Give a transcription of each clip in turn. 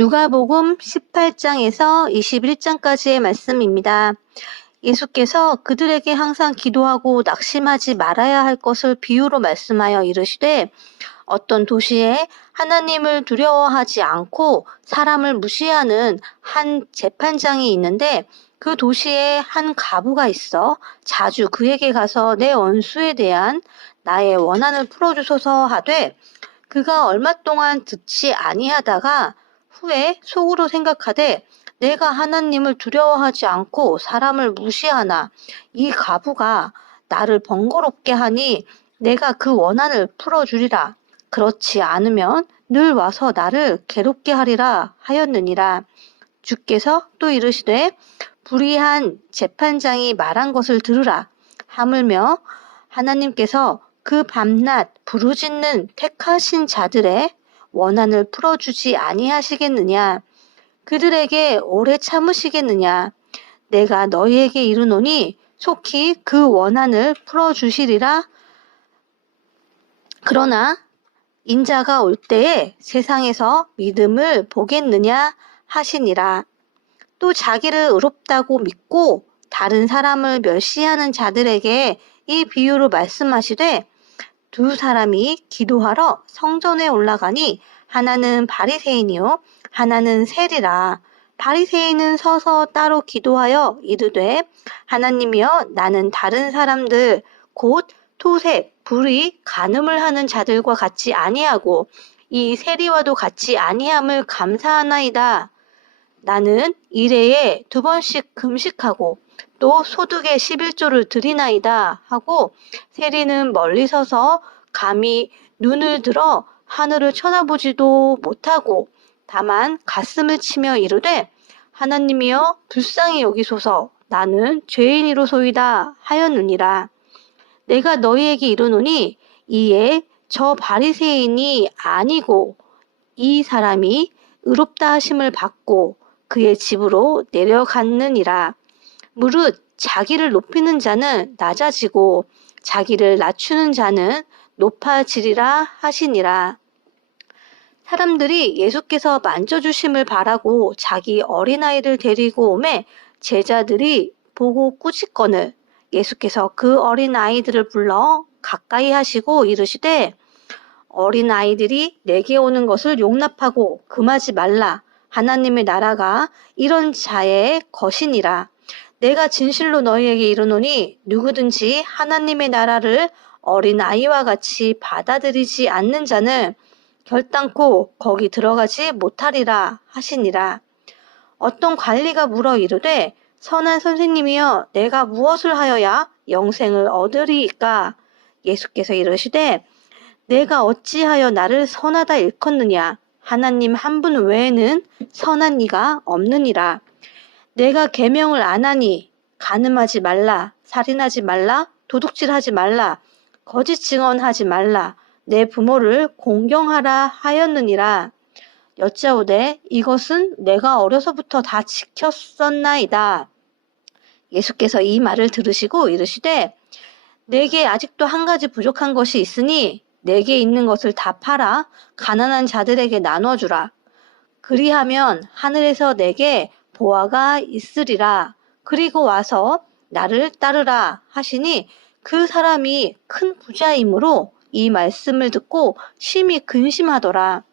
누가복음 18장에서 21장까지의 말씀입니다. 예수께서 그들에게 항상 기도하고 낙심하지 말아야 할 것을 비유로 말씀하여 이르시되 어떤 도시에 하나님을 두려워하지 않고 사람을 무시하는 한 재판장이 있는데 그 도시에 한 과부가 있어 자주 그에게 가서 내 원수에 대한 나의 원한을 풀어주소서 하되 그가 얼마 동안 듣지 아니하다가 후에 속으로 생각하되 내가 하나님을 두려워하지 않고 사람을 무시하나 이 과부가 나를 번거롭게 하니 내가 그 원한을 풀어주리라. 그렇지 않으면 늘 와서 나를 괴롭게 하리라 하였느니라. 주께서 또 이르시되 불의한 재판장이 말한 것을 들으라. 하물며 하나님께서 그 밤낮 부르짖는 택하신 자들의 원한을 풀어주지 아니하시겠느냐. 그들에게 오래 참으시겠느냐. 내가 너희에게 이르노니 속히 그 원한을 풀어주시리라. 그러나 인자가 올 때에 세상에서 믿음을 보겠느냐 하시니라. 또 자기를 의롭다고 믿고 다른 사람을 멸시하는 자들에게 이 비유로 말씀하시되 두 사람이 기도하러 성전에 올라가니 하나는 바리새인이요 하나는 세리라. 바리새인은 서서 따로 기도하여 이르되 하나님이여 나는 다른 사람들 곧 토색, 불의, 간음을 하는 자들과 같이 아니하고 이 세리와도 같이 아니함을 감사하나이다. 나는 일해에 2번씩 금식하고 또 소득의 11조를 드리나이다 하고 세리는 멀리 서서 감히 눈을 들어 하늘을 쳐다보지도 못하고 다만 가슴을 치며 이르되 하나님이여 불쌍히 여기소서 나는 죄인이로소이다 하였느니라. 내가 너희에게 이르노니 이에 저 바리새인이 아니고 이 사람이 의롭다 하심을 받고 그의 집으로 내려갔느니라. 무릇 자기를 높이는 자는 낮아지고 자기를 낮추는 자는 높아지리라 하시니라. 사람들이 예수께서 만져주심을 바라고 자기 어린아이를 데리고 오매 제자들이 보고 꾸짖거늘 예수께서 그 어린아이들을 불러 가까이 하시고 이르시되 어린아이들이 내게 오는 것을 용납하고 금하지 말라. 하나님의 나라가 이런 자의 것이니라. 내가 진실로 너희에게 이르노니 누구든지 하나님의 나라를 어린아이와 같이 받아들이지 않는 자는 결단코 거기 들어가지 못하리라 하시니라. 어떤 관리가 물어 이르되 선한 선생님이여 내가 무엇을 하여야 영생을 얻으리이까? 예수께서 이르시되 내가 어찌하여 나를 선하다 일컫느냐? 하나님 한 분 외에는 선한 이가 없느니라. 내가 계명을 안 하니 간음하지 말라, 살인하지 말라, 도둑질하지 말라, 거짓 증언하지 말라, 내 부모를 공경하라 하였느니라. 여짜오되 이것은 내가 어려서부터 다 지켰었나이다. 예수께서 이 말을 들으시고 이르시되 내게 아직도 한 가지 부족한 것이 있으니 내게 있는 것을 다 팔아 가난한 자들에게 나눠주라. 그리하면 하늘에서 내게 보화가 있으리라. 그리고 와서 나를 따르라 하시니 그 사람이 큰 부자이므로 이 말씀을 듣고 심히 근심하더라.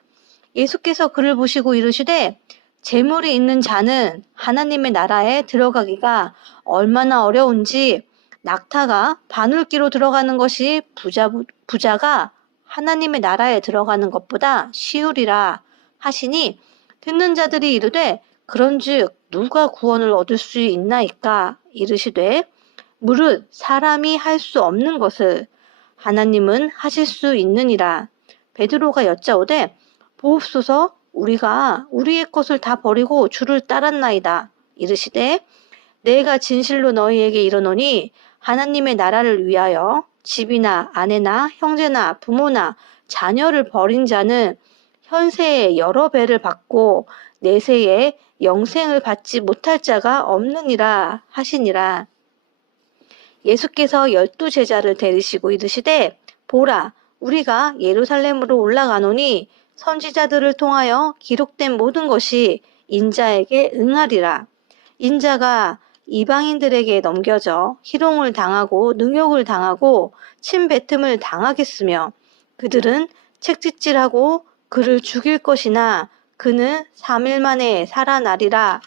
예수께서 그를 보시고 이르시되 재물이 있는 자는 하나님의 나라에 들어가기가 얼마나 어려운지 낙타가 바늘기로 들어가는 것이 부자가 하나님의 나라에 들어가는 것보다 쉬우리라 하시니 듣는 자들이 이르되 그런즉 누가 구원을 얻을 수 있나이까? 이르시되 무릇 사람이 할 수 없는 것을 하나님은 하실 수 있느니라. 베드로가 여짜오되 보옵소서 우리가 우리의 것을 다 버리고 주를 따랐나이다. 이르시되 내가 진실로 너희에게 이르노니 하나님의 나라를 위하여 집이나 아내나 형제나 부모나 자녀를 버린 자는 현세에 여러 배를 받고 내세에 영생을 받지 못할 자가 없느니라 하시니라. 예수께서 12 제자를 데리시고 이르시되 보라 우리가 예루살렘으로 올라가노니 선지자들을 통하여 기록된 모든 것이 인자에게 응하리라. 인자가 이방인들에게 넘겨져 희롱을 당하고 능욕을 당하고 침뱉음을 당하겠으며 그들은 책짓질하고 그를 죽일 것이나 그는 3일 만에 살아나리라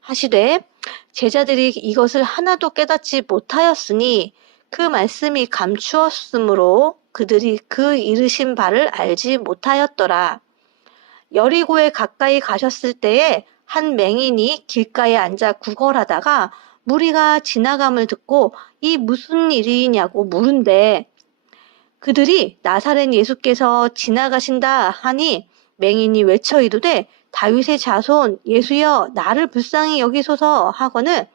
하시되 제자들이 이것을 하나도 깨닫지 못하였으니 그 말씀이 감추었으므로 그들이 그 이르신 바를 알지 못하였더라. 여리고에 가까이 가셨을 때에 한 맹인이 길가에 앉아 구걸하다가 무리가 지나감을 듣고 이 무슨 일이냐고 물은데 그들이 나사렛 예수께서 지나가신다 하니 맹인이 외쳐 이르되 다윗의 자손 예수여 나를 불쌍히 여기소서 하거늘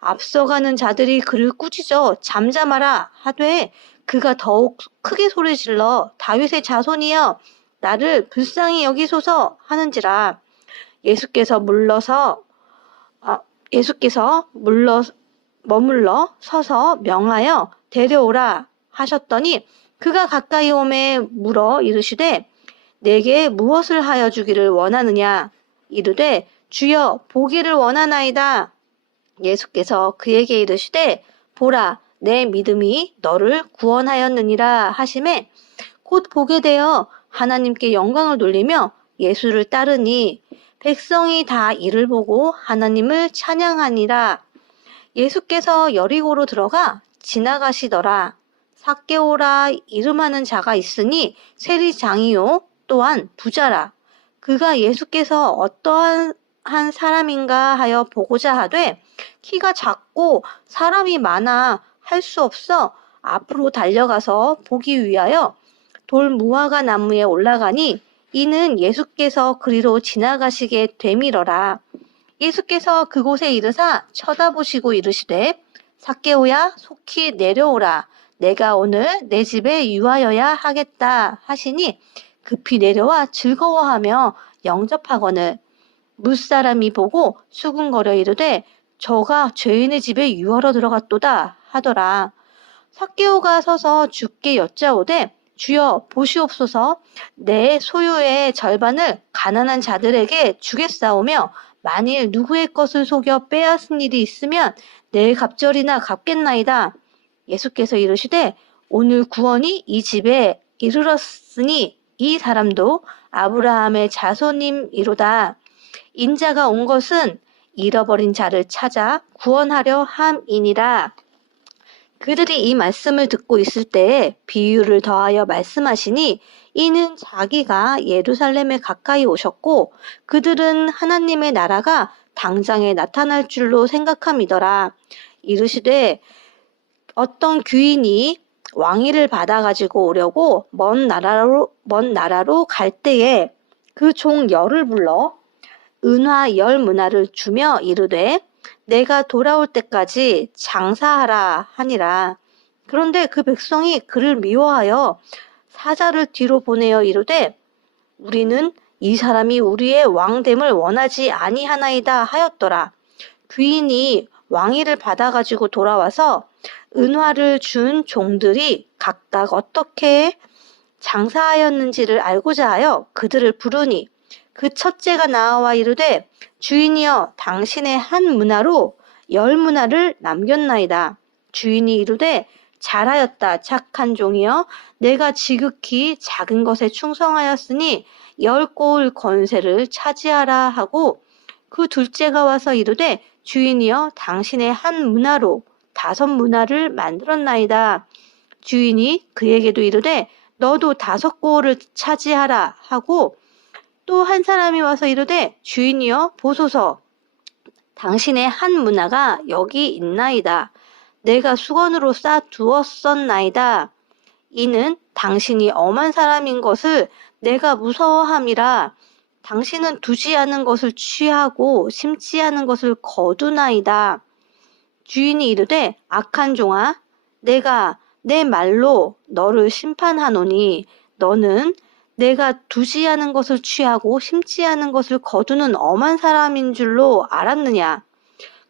앞서가는 자들이 그를 꾸짖어 잠잠하라 하되 그가 더욱 크게 소리질러 다윗의 자손이여 나를 불쌍히 여기소서 하는지라. 예수께서 머물러 서서 명하여 데려오라 하셨더니 그가 가까이 오매 물어 이르시되 내게 무엇을 하여 주기를 원하느냐 이르되 주여 보기를 원하나이다. 예수께서 그에게 이르시되 보라 내 믿음이 너를 구원하였느니라 하시매 곧 보게 되어 하나님께 영광을 돌리며 예수를 따르니 백성이 다 이를 보고 하나님을 찬양하니라. 예수께서 여리고로 들어가 지나가시더라. 삭개오라 이름하는 자가 있으니 세리장이요 또한 부자라. 그가 예수께서 어떠한 사람인가 하여 보고자 하되 키가 작고 사람이 많아 할 수 없어 앞으로 달려가서 보기 위하여 돌무화과 나무에 올라가니 이는 예수께서 그리로 지나가시게 되밀어라. 예수께서 그곳에 이르사 쳐다보시고 이르시되 삭개오야 속히 내려오라. 내가 오늘 내 집에 유하여야 하겠다 하시니 급히 내려와 즐거워하며 영접하거늘 무사람이 보고 수군거려 이르되 저가 죄인의 집에 유하러 들어갔도다 하더라. 삭개오가 서서 주께 여짜오되 주여 보시옵소서 내 소유의 절반을 가난한 자들에게 주겠사오며 만일 누구의 것을 속여 빼앗은 일이 있으면 내 갑절이나 갚겠나이다. 예수께서 이르시되 오늘 구원이 이 집에 이르렀으니 이 사람도 아브라함의 자손임이로다. 인자가 온 것은 잃어버린 자를 찾아 구원하려 함이니라. 그들이 이 말씀을 듣고 있을 때에 비유를 더하여 말씀하시니 이는 자기가 예루살렘에 가까이 오셨고 그들은 하나님의 나라가 당장에 나타날 줄로 생각함이더라. 이르시되 어떤 귀인이 왕위를 받아가지고 오려고 먼 나라로 갈 때에 그 종 열을 불러 은화 10문화를 주며 이르되 내가 돌아올 때까지 장사하라 하니라. 그런데 그 백성이 그를 미워하여 사자를 뒤로 보내어 이르되 우리는 이 사람이 우리의 왕됨을 원하지 아니하나이다 하였더라. 귀인이 왕위를 받아가지고 돌아와서 은화를 준 종들이 각각 어떻게 장사하였는지를 알고자 하여 그들을 부르니 그 첫째가 나와 이르되 주인이여 당신의 한 문화로 10문화를 남겼나이다. 주인이 이르되 잘하였다 착한 종이여 내가 지극히 작은 것에 충성하였으니 10고을 권세를 차지하라 하고 그 둘째가 와서 이르되 주인이여 당신의 한 문화로 5문화를 만들었나이다. 주인이 그에게도 이르되 너도 5고을을 차지하라 하고 또 한 사람이 와서 이르되 주인이여 보소서 당신의 한 문화가 여기 있나이다. 내가 수건으로 싸두었었나이다. 이는 당신이 엄한 사람인 것을 내가 무서워함이라. 당신은 두지 않은 것을 취하고 심지 않은 것을 거두나이다. 주인이 이르되 악한 종아 내가 내 말로 너를 심판하노니 너는 내가 두지 않은 것을 취하고 심지 않은 것을 거두는 엄한 사람인 줄로 알았느냐?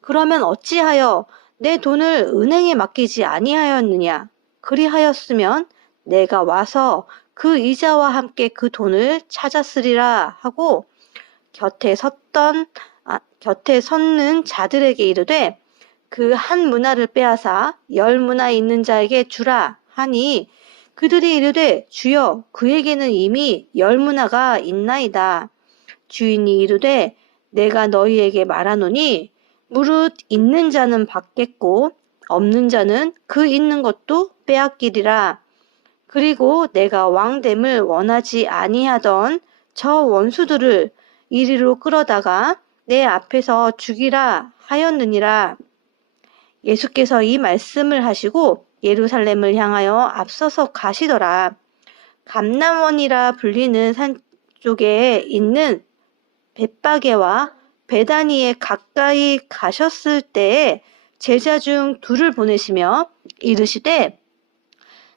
그러면 어찌하여 내 돈을 은행에 맡기지 아니하였느냐? 그리하였으면 내가 와서 그 이자와 함께 그 돈을 찾았으리라 하고 곁에 섰는 자들에게 이르되 그 한 문화를 빼앗아 10문화 있는 자에게 주라 하니 그들이 이르되 주여 그에게는 이미 10문화가 있나이다. 주인이 이르되 내가 너희에게 말하노니 무릇 있는 자는 받겠고 없는 자는 그 있는 것도 빼앗기리라. 그리고 내가 왕됨을 원하지 아니하던 저 원수들을 이리로 끌어다가 내 앞에서 죽이라 하였느니라. 예수께서 이 말씀을 하시고 예루살렘을 향하여 앞서서 가시더라. 감람원이라 불리는 산 쪽에 있는 벳바게와 베다니에 가까이 가셨을 때에 제자 중 둘을 보내시며 이르시되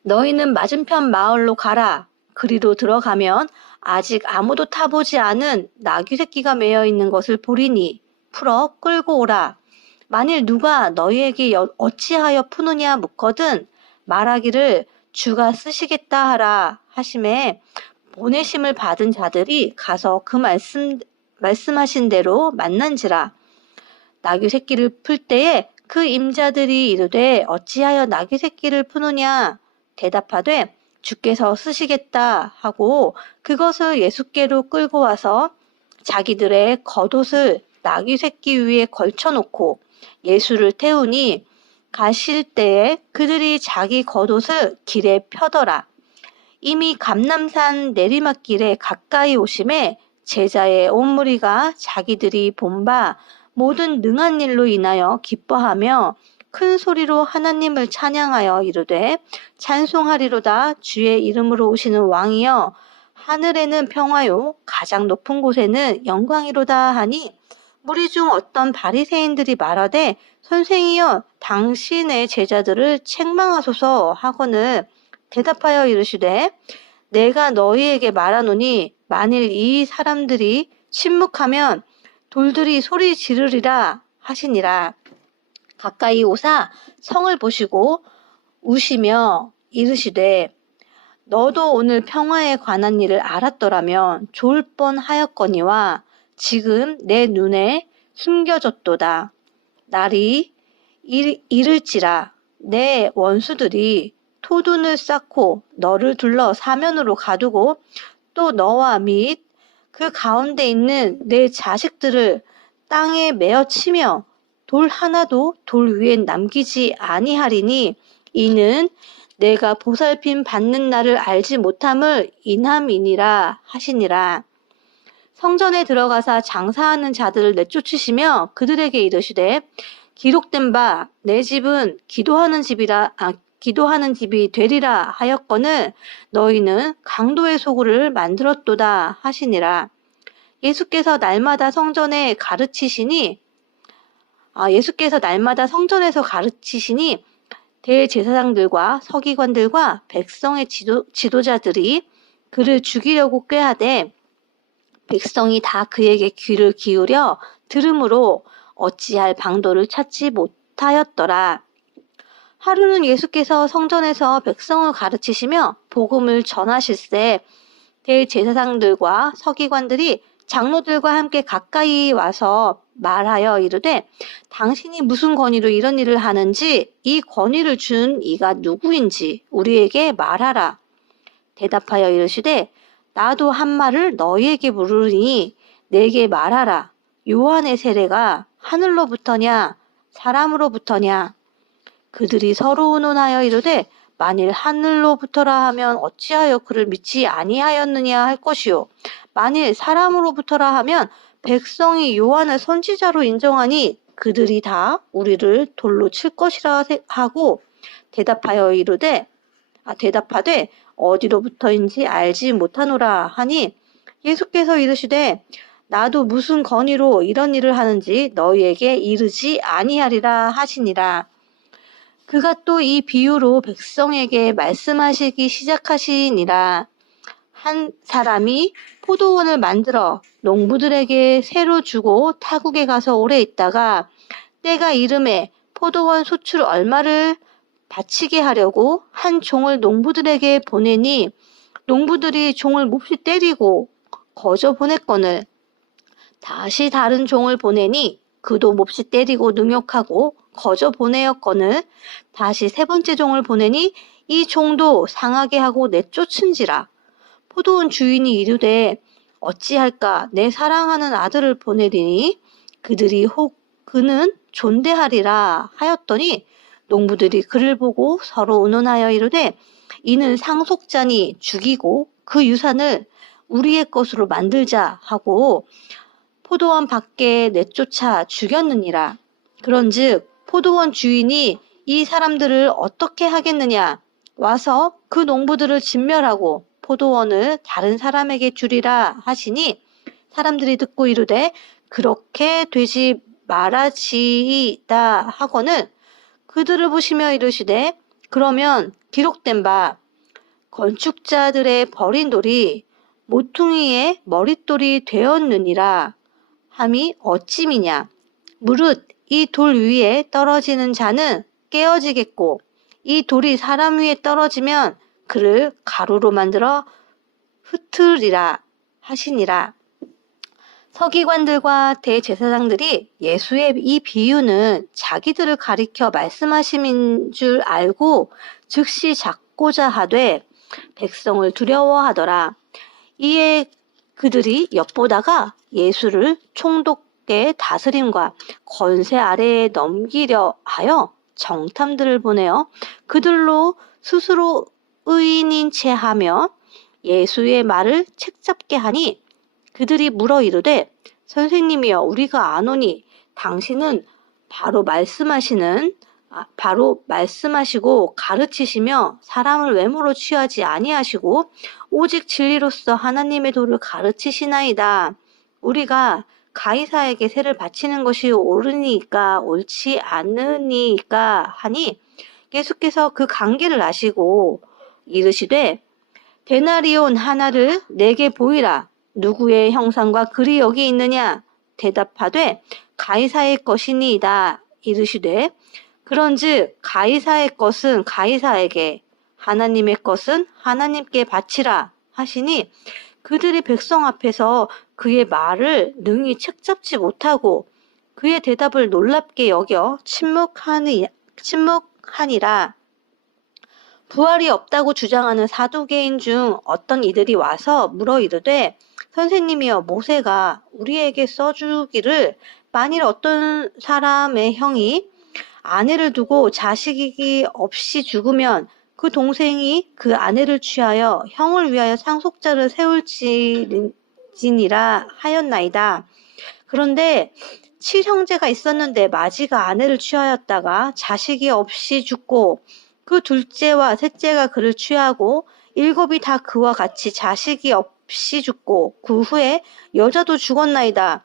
너희는 맞은편 마을로 가라. 그리로 들어가면 아직 아무도 타보지 않은 나귀 새끼가 매여 있는 것을 보리니 풀어 끌고 오라. 만일 누가 너희에게 어찌하여 푸느냐 묻거든 말하기를 주가 쓰시겠다 하라 하심에 보내심을 받은 자들이 가서 그 말씀하신 대로 만난지라. 나귀 새끼를 풀 때에 그 임자들이 이르되 어찌하여 나귀 새끼를 푸느냐 대답하되 주께서 쓰시겠다 하고 그것을 예수께로 끌고 와서 자기들의 겉옷을 나귀 새끼 위에 걸쳐놓고 예수를 태우니 가실 때에 그들이 자기 겉옷을 길에 펴더라. 이미 감람산 내리막길에 가까이 오심에 제자의 온 무리가 자기들이 본 바 모든 능한 일로 인하여 기뻐하며 큰 소리로 하나님을 찬양하여 이르되 찬송하리로다. 주의 이름으로 오시는 왕이여 하늘에는 평화요 가장 높은 곳에는 영광이로다 하니 무리 중 어떤 바리새인들이 말하되 선생이여 당신의 제자들을 책망하소서 하거늘 대답하여 이르시되 내가 너희에게 말하노니 만일 이 사람들이 침묵하면 돌들이 소리 지르리라 하시니라. 가까이 오사 성을 보시고 우시며 이르시되 너도 오늘 평화에 관한 일을 알았더라면 좋을 뻔하였거니와 지금 내 눈에 숨겨졌도다. 날이 이를지라 내 원수들이 토둔을 쌓고 너를 둘러 사면으로 가두고 또 너와 및 그 가운데 있는 내 자식들을 땅에 메어 치며 돌 하나도 돌 위에 남기지 아니하리니 이는 내가 보살핌 받는 날을 알지 못함을 인함이니라 하시니라. 성전에 들어가사 장사하는 자들을 내쫓으시며 그들에게 이르시되 기록된 바 내 집은 기도하는 집이 되리라 하였거늘 너희는 강도의 소굴을 만들었도다 하시니라. 예수께서 날마다 성전에서 가르치시니 대제사장들과 서기관들과 백성의 지도자들이 그를 죽이려고 꾀하되 백성이 다 그에게 귀를 기울여 들으므로 어찌할 방도를 찾지 못하였더라. 하루는 예수께서 성전에서 백성을 가르치시며 복음을 전하실세 대제사장들과 서기관들이 장로들과 함께 가까이 와서 말하여 이르되 당신이 무슨 권위로 이런 일을 하는지 이 권위를 준 이가 누구인지 우리에게 말하라. 대답하여 이르시되 나도 한 말을 너희에게 물으니 내게 말하라. 요한의 세례가 하늘로부터냐 사람으로부터냐. 그들이 서로 의논하여 이르되 만일 하늘로부터라 하면 어찌하여 그를 믿지 아니하였느냐 할 것이요 만일 사람으로부터라 하면 백성이 요한을 선지자로 인정하니 그들이 다 우리를 돌로 칠 것이라 하고 대답하되 어디로부터인지 알지 못하노라 하니 예수께서 이르시되 나도 무슨 권위로 이런 일을 하는지 너희에게 이르지 아니하리라 하시니라. 그가 또 이 비유로 백성에게 말씀하시기 시작하시니라. 한 사람이 포도원을 만들어 농부들에게 새로 주고 타국에 가서 오래 있다가 때가 이름에 포도원 소출 얼마를 바치게 하려고 한 종을 농부들에게 보내니 농부들이 종을 몹시 때리고 거저 보냈거늘 다시 다른 종을 보내니 그도 몹시 때리고 능욕하고 거저 보내었거늘 다시 세 번째 종을 보내니 이 종도 상하게 하고 내쫓은지라. 포도원 주인이 이르되 어찌할까 내 사랑하는 아들을 보내리니 그들이 혹 그는 존대하리라 하였더니 농부들이 그를 보고 서로 의논하여 이르되 이는 상속자니 죽이고 그 유산을 우리의 것으로 만들자 하고 포도원 밖에 내쫓아 죽였느니라. 그런즉 포도원 주인이 이 사람들을 어떻게 하겠느냐? 와서 그 농부들을 진멸하고 포도원을 다른 사람에게 주리라 하시니 사람들이 듣고 이르되 그렇게 되지 말아지이다 하거늘 그들을 보시며 이르시되 그러면 기록된 바 건축자들의 버린 돌이 모퉁이의 머릿돌이 되었느니라 함이 어찌미냐. 무릇 이 돌 위에 떨어지는 자는 깨어지겠고 이 돌이 사람 위에 떨어지면 그를 가루로 만들어 흩으리라 하시니라. 서기관들과 대제사장들이 예수의 이 비유는 자기들을 가리켜 말씀하심인 줄 알고 즉시 잡고자 하되 백성을 두려워하더라. 이에 그들이 엿보다가 예수를 총독의 다스림과 권세 아래에 넘기려 하여 정탐들을 보내어 그들로 스스로 의인인 채 하며 예수의 말을 책잡게 하니 그들이 물어 이르되 선생님이여 우리가 아노니 당신은 바로 말씀하시고 가르치시며 사람을 외모로 취하지 아니하시고 오직 진리로서 하나님의 도를 가르치시나이다. 우리가 가이사에게 세를 바치는 것이 옳으니까 옳지 않으니까 하니 예수께서 그 관계를 아시고 이르시되 데나리온 하나를 내게 보이라. 누구의 형상과 글이 여기 있느냐? 대답하되 가이사의 것이니이다. 이르시되 그런즉 가이사의 것은 가이사에게 하나님의 것은 하나님께 바치라 하시니 그들이 백성 앞에서 그의 말을 능히 책잡지 못하고 그의 대답을 놀랍게 여겨 침묵하니라. 부활이 없다고 주장하는 사두개인 중 어떤 이들이 와서 물어 이르되 선생님이여 모세가 우리에게 써주기를 만일 어떤 사람의 형이 아내를 두고 자식이 없이 죽으면 그 동생이 그 아내를 취하여 형을 위하여 상속자를 세울지니라 하였나이다. 그런데 7형제가 있었는데 마지가 아내를 취하였다가 자식이 없이 죽고 그 둘째와 셋째가 그를 취하고 7이 다 그와 같이 자식이 없이 죽고 그 후에 여자도 죽었나이다.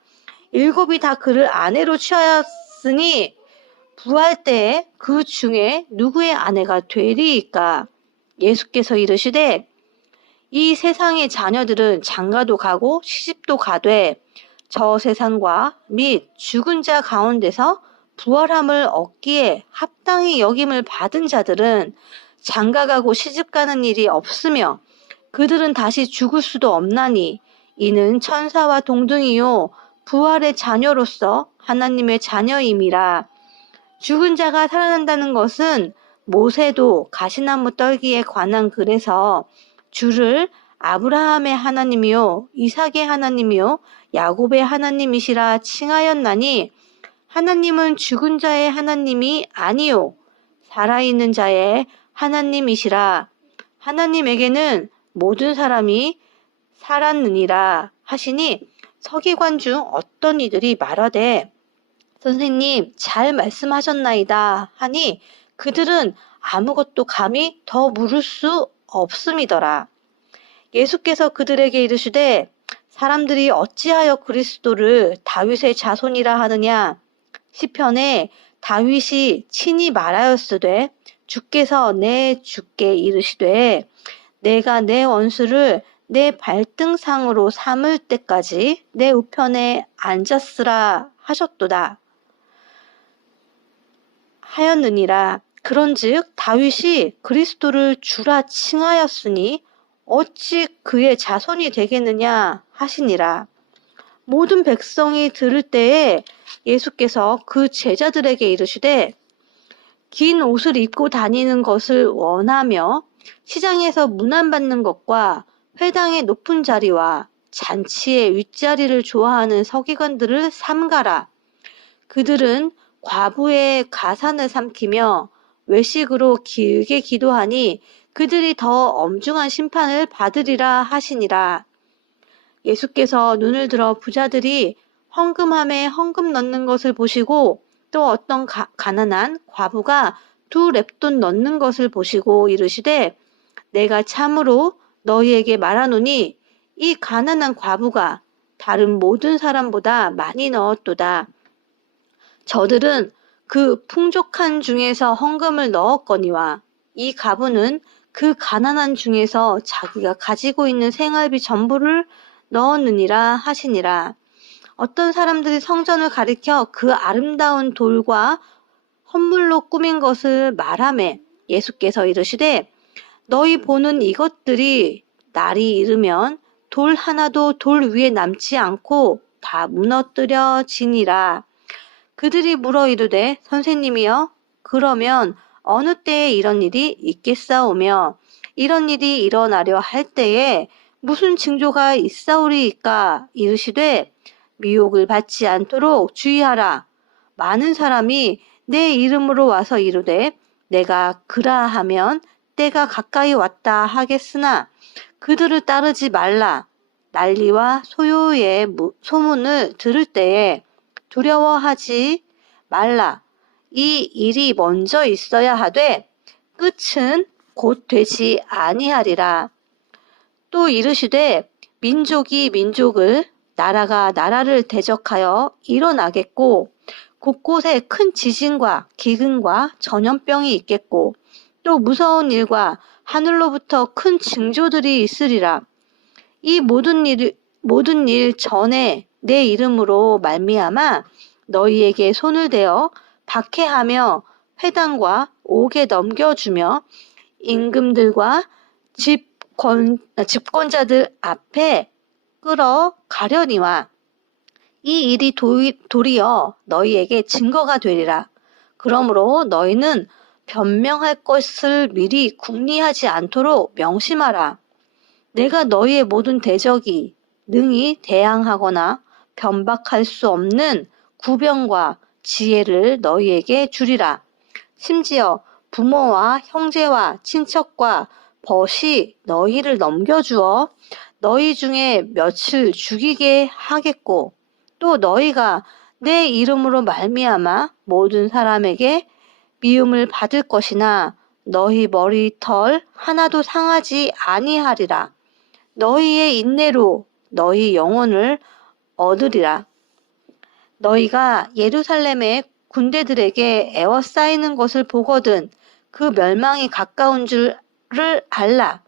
7이 다 그를 아내로 취하였으니 부활 때에 그 중에 누구의 아내가 되리이까? 예수께서 이르시되 이 세상의 자녀들은 장가도 가고 시집도 가되 저 세상과 및 죽은 자 가운데서 부활함을 얻기에 합당히 여김을 받은 자들은 장가가고 시집가는 일이 없으며 그들은 다시 죽을 수도 없나니 이는 천사와 동등이요 부활의 자녀로서 하나님의 자녀임이라. 죽은 자가 살아난다는 것은 모세도 가시나무 떨기에 관한 글에서 주를 아브라함의 하나님이요 이삭의 하나님이요 야곱의 하나님이시라 칭하였나니 하나님은 죽은 자의 하나님이 아니요 살아있는 자의 하나님이시라. 하나님에게는 모든 사람이 살았느니라 하시니 서기관 중 어떤 이들이 말하되 선생님 잘 말씀하셨나이다 하니 그들은 아무것도 감히 더 물을 수 없음이더라. 예수께서 그들에게 이르시되 사람들이 어찌하여 그리스도를 다윗의 자손이라 하느냐? 시편에 다윗이 친히 말하였으되 주께서 내 주께 이르시되 내가 내 원수를 내 발등상으로 삼을 때까지 내 우편에 앉았으라 하셨도다 하였느니라. 그런즉 다윗이 그리스도를 주라 칭하였으니 어찌 그의 자손이 되겠느냐 하시니라. 모든 백성이 들을 때에 예수께서 그 제자들에게 이르시되 긴 옷을 입고 다니는 것을 원하며 시장에서 문안받는 것과 회당의 높은 자리와 잔치의 윗자리를 좋아하는 서기관들을 삼가라. 그들은 과부의 가산을 삼키며 외식으로 길게 기도하니 그들이 더 엄중한 심판을 받으리라 하시니라. 예수께서 눈을 들어 부자들이 헌금함에 헌금 넣는 것을 보시고 또 어떤 가난한 과부가 2렙돈 넣는 것을 보시고 이르시되 내가 참으로 너희에게 말하노니 이 가난한 과부가 다른 모든 사람보다 많이 넣었도다. 저들은 그 풍족한 중에서 헌금을 넣었거니와 이 과부는 그 가난한 중에서 자기가 가지고 있는 생활비 전부를 넣었느니라 하시니라. 어떤 사람들이 성전을 가리켜 그 아름다운 돌과 헌물로 꾸민 것을 말하매 예수께서 이르시되 너희 보는 이것들이 날이 이르면 돌 하나도 돌 위에 남지 않고 다 무너뜨려지니라. 그들이 물어 이르되 선생님이여 그러면 어느 때에 이런 일이 있겠사오며 이런 일이 일어나려 할 때에 무슨 징조가 있사오리이까 이르시되 미혹을 받지 않도록 주의하라. 많은 사람이 내 이름으로 와서 이르되 내가 그라하면 때가 가까이 왔다 하겠으나 그들을 따르지 말라. 난리와 소요의 소문을 들을 때에 두려워하지 말라. 이 일이 먼저 있어야 하되 끝은 곧 되지 아니하리라. 또 이르시되 민족이 민족을 나라가 나라를 대적하여 일어나겠고 곳곳에 큰 지진과 기근과 전염병이 있겠고 또 무서운 일과 하늘로부터 큰 징조들이 있으리라. 이 모든 일 전에 내 이름으로 말미암아 너희에게 손을 대어 박해하며 회당과 옥에 넘겨주며 임금들과 집권자들 앞에 끌어가려니와 이 일이 도리어 너희에게 증거가 되리라. 그러므로 너희는 변명할 것을 미리 궁리하지 않도록 명심하라. 내가 너희의 모든 대적이 능히 대항하거나 변박할 수 없는 구병과 지혜를 너희에게 주리라. 심지어 부모와 형제와 친척과 벗이 너희를 넘겨주어 너희 중에 며칠 죽이게 하겠고 또 너희가 내 이름으로 말미암아 모든 사람에게 미움을 받을 것이나 너희 머리털 하나도 상하지 아니하리라. 너희의 인내로 너희 영혼을 얻으리라. 너희가 예루살렘의 군대들에게 에워싸이는 것을 보거든 그 멸망이 가까운 줄을 알라.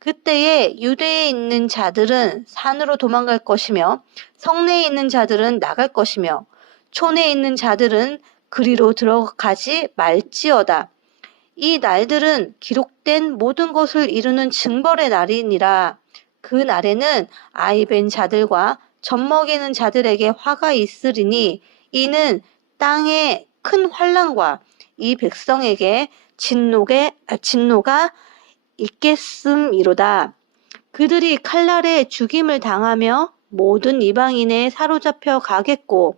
그때에 유대에 있는 자들은 산으로 도망갈 것이며 성내에 있는 자들은 나갈 것이며 촌에 있는 자들은 그리로 들어가지 말지어다. 이 날들은 기록된 모든 것을 이루는 징벌의 날이니라. 그 날에는 아이벤 자들과 젖먹이는 자들에게 화가 있으리니 이는 땅의 큰 환난과 이 백성에게 진노가 있겠음이로다. 그들이 칼날에 죽임을 당하며 모든 이방인에 사로잡혀 가겠고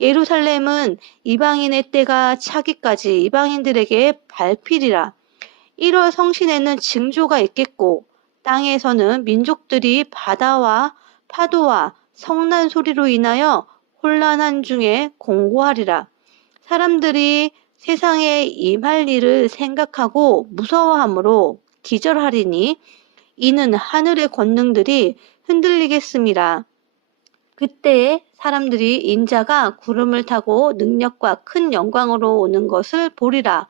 예루살렘은 이방인의 때가 차기까지 이방인들에게 밟히리라. 1월 성신에는 징조가 있겠고 땅에서는 민족들이 바다와 파도와 성난 소리로 인하여 혼란한 중에 공고하리라. 사람들이 세상에 임할 일을 생각하고 무서워하므로 기절하리니 이는 하늘의 권능들이 흔들리겠음이라. 그때에 사람들이 인자가 구름을 타고 능력과 큰 영광으로 오는 것을 보리라.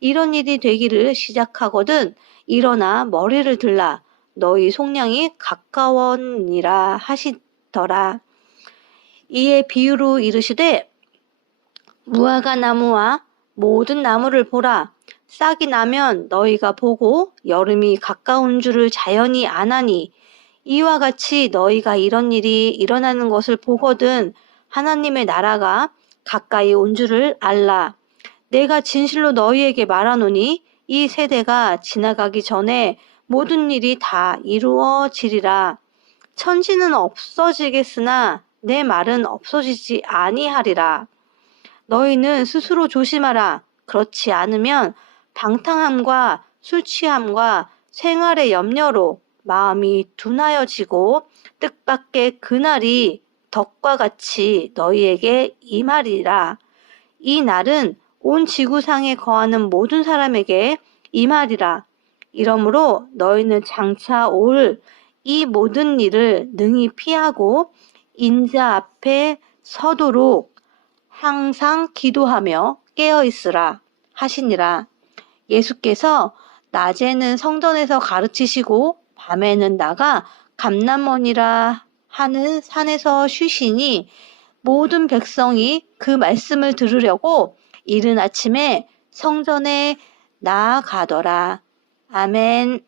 이런 일이 되기를 시작하거든 일어나 머리를 들라. 너희 속량이 가까웠니라 하시더라. 이에 비유로 이르시되 무화과 나무와 모든 나무를 보라. 싹이 나면 너희가 보고 여름이 가까운 줄을 자연히 아나니 이와 같이 너희가 이런 일이 일어나는 것을 보거든 하나님의 나라가 가까이 온 줄을 알라. 내가 진실로 너희에게 말하노니 이 세대가 지나가기 전에 모든 일이 다 이루어지리라. 천지는 없어지겠으나 내 말은 없어지지 아니하리라. 너희는 스스로 조심하라. 그렇지 않으면 방탕함과 술 취함과 생활의 염려로 마음이 둔하여지고 뜻밖의 그날이 덕과 같이 너희에게 임하리라. 이 날은 온 지구상에 거하는 모든 사람에게 임하리라. 이러므로 너희는 장차 올 이 모든 일을 능히 피하고 인자 앞에 서도록 항상 기도하며 깨어 있으라 하시니라. 예수께서 낮에는 성전에서 가르치시고 밤에는 나가 감람원이라 하는 산에서 쉬시니 모든 백성이 그 말씀을 들으려고 이른 아침에 성전에 나아가더라. 아멘.